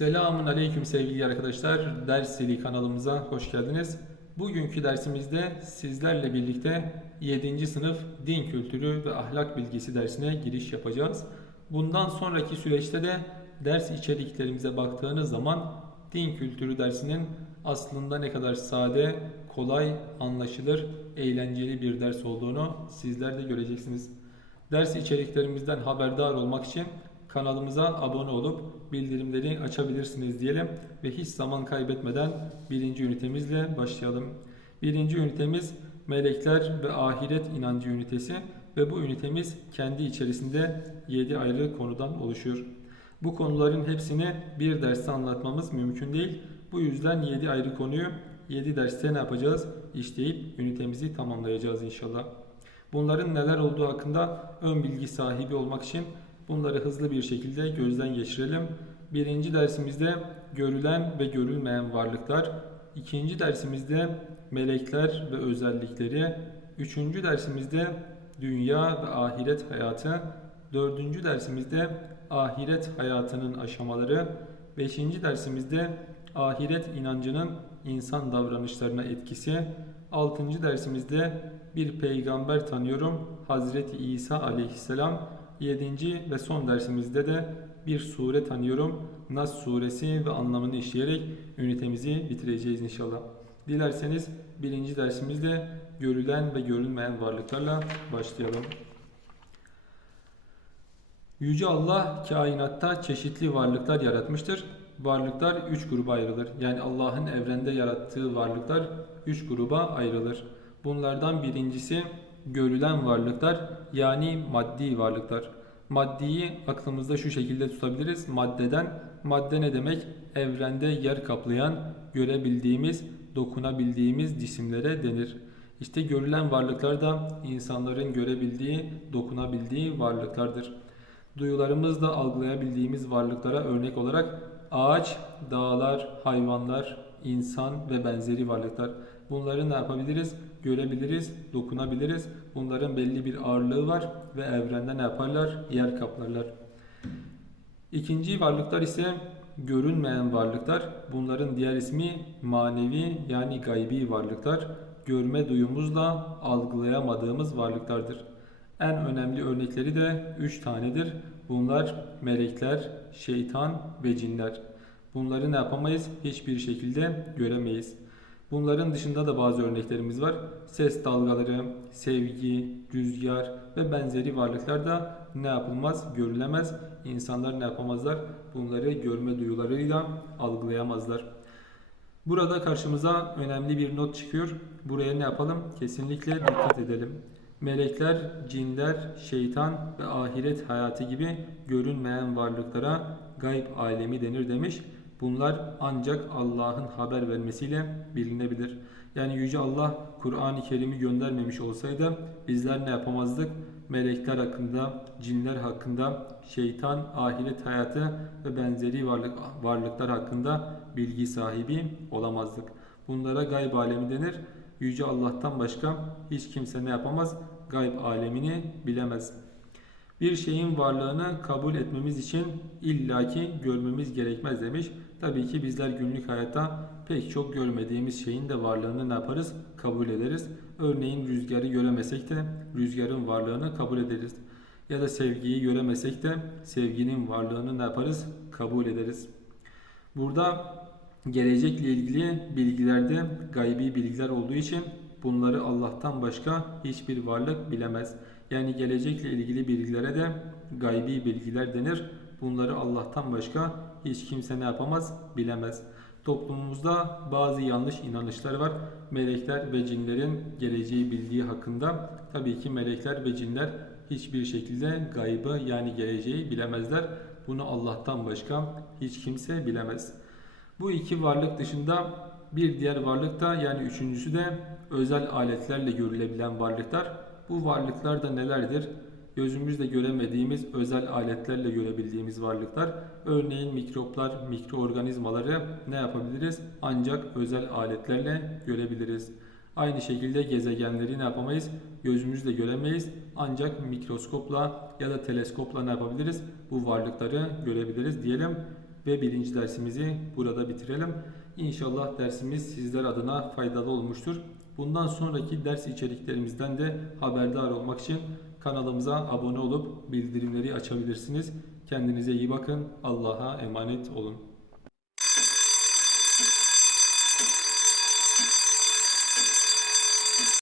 Selamun Aleyküm sevgili arkadaşlar. Ders Zili kanalımıza hoş geldiniz. Bugünkü dersimizde sizlerle birlikte 7. sınıf din kültürü ve ahlak bilgisi dersine giriş yapacağız. Bundan sonraki süreçte de ders içeriklerimize baktığınız zaman din kültürü dersinin aslında ne kadar sade, kolay, anlaşılır, eğlenceli bir ders olduğunu sizler de göreceksiniz. Ders içeriklerimizden haberdar olmak için kanalımıza abone olup bildirimleri açabilirsiniz diyelim ve hiç zaman kaybetmeden birinci ünitemizle başlayalım. Birinci ünitemiz melekler ve ahiret inancı ünitesi ve bu ünitemiz kendi içerisinde 7 ayrı konudan oluşuyor. Bu konuların hepsini bir derste anlatmamız mümkün değil. Bu yüzden 7 ayrı konuyu 7 derste ne yapacağız? İşleyip ünitemizi tamamlayacağız inşallah. Bunların neler olduğu hakkında ön bilgi sahibi olmak için bunları hızlı bir şekilde gözden geçirelim. Birinci dersimizde görülen ve görülmeyen varlıklar, ikinci dersimizde melekler ve özellikleri, üçüncü dersimizde dünya ve ahiret hayatı, dördüncü dersimizde ahiret hayatının aşamaları, beşinci dersimizde ahiret inancının insan davranışlarına etkisi, altıncı dersimizde bir peygamber tanıyorum Hazreti İsa aleyhisselam, yedinci ve son dersimizde de bir sure tanıyorum Nas suresi ve anlamını işleyerek ünitemizi bitireceğiz inşallah. Dilerseniz birinci dersimizde görülen ve görülmeyen varlıklarla başlayalım. Yüce Allah kainatta çeşitli varlıklar yaratmıştır. Varlıklar üç gruba ayrılır. Yani Allah'ın evrende yarattığı varlıklar üç gruba ayrılır. Bunlardan birincisi görülen varlıklar yani maddi varlıklar. Maddiyi aklımızda şu şekilde tutabiliriz. Maddeden, madde ne demek? Evrende yer kaplayan, görebildiğimiz, dokunabildiğimiz cisimlere denir. İşte görülen varlıklar da insanların görebildiği, dokunabildiği varlıklardır. Duyularımızla algılayabildiğimiz varlıklara örnek olarak ağaç, dağlar, hayvanlar, insan ve benzeri varlıklar. Bunları ne yapabiliriz? Görebiliriz, dokunabiliriz. Bunların belli bir ağırlığı var ve evrende ne yaparlar? Yer kaplarlar. İkinci varlıklar ise görünmeyen varlıklar. Bunların diğer ismi manevi yani gaybi varlıklar. Görme duyumuzla algılayamadığımız varlıklardır. En önemli örnekleri de 3 tanedir. Bunlar melekler, şeytan ve cinler. Bunları ne yapamayız? Hiçbir şekilde göremeyiz. Bunların dışında da bazı örneklerimiz var. Ses dalgaları, sevgi, rüzgar ve benzeri varlıklar da ne yapılmaz? Görülemez. İnsanlar ne yapamazlar? Bunları görme duyularıyla algılayamazlar. Burada karşımıza önemli bir not çıkıyor. Buraya ne yapalım? Kesinlikle dikkat edelim. Melekler, cinler, şeytan ve ahiret hayatı gibi görünmeyen varlıklara gayb alemi denir demiş. Bunlar ancak Allah'ın haber vermesiyle bilinebilir. Yani Yüce Allah Kur'an-ı Kerim'i göndermemiş olsaydı bizler ne yapamazdık? Melekler hakkında, cinler hakkında, şeytan, ahiret hayatı ve benzeri varlık, varlıklar hakkında bilgi sahibi olamazdık. Bunlara gayb alemi denir. Yüce Allah'tan başka hiç kimse ne yapamaz? Gayb alemini bilemez. Bir şeyin varlığını kabul etmemiz için illaki görmemiz gerekmez demiş. Tabii ki bizler günlük hayatta pek çok görmediğimiz şeyin de varlığını ne yaparız? Kabul ederiz. Örneğin rüzgarı göremesek de rüzgarın varlığını kabul ederiz. Ya da sevgiyi göremesek de sevginin varlığını ne yaparız? Kabul ederiz. Burada gelecekle ilgili bilgilerde gaybi bilgiler olduğu için bunları Allah'tan başka hiçbir varlık bilemez. Yani gelecekle ilgili bilgilere de gaybi bilgiler denir. Bunları Allah'tan başka hiç kimse ne yapamaz bilemez. Toplumumuzda bazı yanlış inanışlar var. Melekler ve cinlerin geleceği bildiği hakkında. Tabii ki melekler ve cinler hiçbir şekilde gaybı yani geleceği bilemezler. Bunu Allah'tan başka hiç kimse bilemez. Bu iki varlık dışında bir diğer varlık da yani üçüncüsü de özel aletlerle görülebilen varlıklar. Bu varlıklar da nelerdir? Gözümüzle göremediğimiz özel aletlerle görebildiğimiz varlıklar. Örneğin mikroplar, mikroorganizmaları ne yapabiliriz? Ancak özel aletlerle görebiliriz. Aynı şekilde gezegenleri ne yapamayız? Gözümüzle göremeyiz. Ancak mikroskopla ya da teleskopla ne yapabiliriz? Bu varlıkları görebiliriz diyelim. ve birinci dersimizi burada bitirelim. İnşallah dersimiz sizler adına faydalı olmuştur. Bundan sonraki ders içeriklerimizden de haberdar olmak için kanalımıza abone olup bildirimleri açabilirsiniz. Kendinize iyi bakın. Allah'a emanet olun.